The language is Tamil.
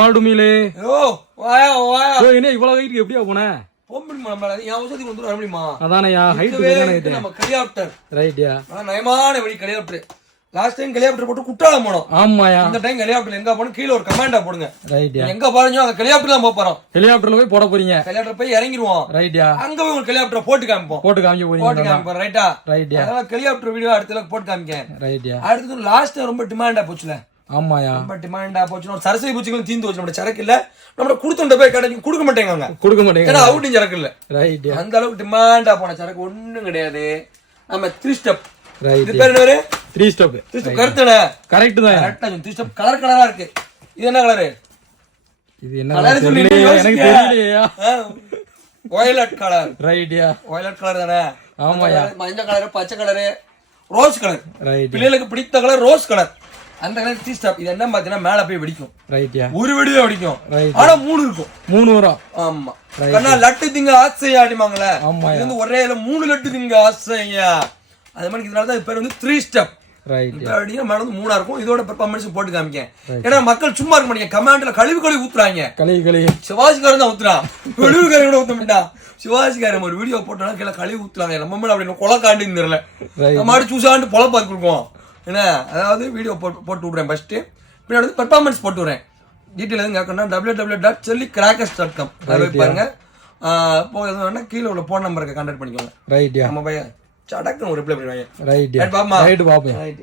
மாடுமிலே ஓ வாயா வாயா என்ன இவ்வளவு ஹைட் எப்படியா போன போம்பி நம்மள என் அவசரத்துக்கு வந்து வர முடியுமா அதானயா ஹைட் தானே நம்ம ஹெலிகாப்டர் ரைட்யா நயமான வழி ஹெலிகாப்டர் லாஸ்ட் டைம் ஹெலிகாப்டர் போட்டு குற்றாலம் போனோம் ஆமாயா இந்த டைம் ஹெலிகாப்டர் எங்க போறோம் கீழ ஒரு கமாண்டா போடுங்க ரைட்யா எங்க பாருங்க அந்த ஹெலிகாப்டர் தான் போறோம் ஹெலிகாப்டர்ல போய் போட போறீங்க ஹெலிகாப்டர் போய் இறங்கிடுவோம் ரைட்யா அங்க போய் ஒரு ஹெலிகாப்டர் போட்டு காமிப்போம் போட்டு காமிக்க போட்டு போறீங்க காமிப்போம் ரைட்டா ரைட்யா அதனால ஹெலிகாப்டர் வீடியோ அடுத்த போட்டு காமிக்கேன் ரைட்யா அடுத்தது லாஸ்ட் ரொம்ப டிமாண்டா போச்சுல ஆமாயா ரொம்ப டிமாண்டா போச்சு சரஸ்வதி பூச்சிகளும் தீந்து போச்சு நம்ம சரக்கு இல்ல நம்ம குடுத்துண்ட போய் கிடைக்கும் கொடுக்க மாட்டேங்க கொடுக்க மாட்டேங்க ஏன்னா அவுட்டிங் சரக்கு இல்ல ரைட்யா அந்த அளவுக்கு டிமாண்டா போன சரக்கு ஒண்ணும் கிடையாது நம்ம 3 ஸ்டெப் ரைட் இது பேர் என்ன 3 ஸ்டெப் கருத்துனே கரெக்ட் தான் கரெக்டா 3 ஸ்டெப் கலர் கலரா இருக்கு இது என்ன கலர் இது என்ன கலர் தெரியலையா எனக்கு தெரியலையா வயலட் கலர் ரைட்யா வயலட் கலர் தானே ஆமாயா மஞ்சள் கலர் பச்சை கலர் ரோஸ் கலர் ரைட் பிள்ளைகளுக்கு பிடித்த கலர் ரோஸ் கலர் அந்த கலர் 3 ஸ்டெப் இது என்ன பாத்தீங்கன்னா மேல போய் வெடிக்கும் ரைட்யா ஒரு வெடியே வெடிக்கும் ரைட் ஆனா 3 இருக்கும் 3 வரும் ஆமா கண்ணா லட்டு திங்க ஆசையா அடிமாங்களே ஆமாயா இது வந்து ஒரே 3 லட்டு திங்க ஆசையா அது மாதிரி இதனால தான் பேர் வந்து 3 ஸ்டெப் ரைட் அப்படியே மேல வந்து 3 இருக்கும் இதோட பெர்ஃபார்மன்ஸ் போட்டு காமிக்கேன் ஏன்னா மக்கள் சும்மா இருக்க மாட்டீங்க கமாண்ட்ல கழுவி ஊத்துறாங்க கலி சிவாஜிக்காரன் தான் ஊத்துறான் கழுவிக்காரன் கூட ஊத்த மாட்டான் சிவாஜிக்காரன் ஒரு வீடியோ போட்டோம்னா கீழே கழுவி ஊத்துறாங்க நம்ம மேல அப்படின்னு கொலை காண்டின்னு தெரியல நம்ம சூசாண்டு பொல பார்த்து கொடுப்போம் என்ன அதாவது வீடியோ போட்டு விடுறேன் ஃபர்ஸ்ட் பின்னாடி வந்து பெர்ஃபார்மன்ஸ் போட்டு விடுறேன் டீட்டெயில் எதுவும் கேட்கணும்னா www.chellycrackers.com போய் பாருங்க போதும் கீழே உள்ள போன் நம்பருக்கு கான்டாக்ட் பண்ணிக்கோங்க ரைட்யா நம்ம பையன் சடக்குன்னு ஒரு ரிப்ளை பண்ணுவாங்க ரைட்யா பாப்பா ரைட் பாப்பா ரைட்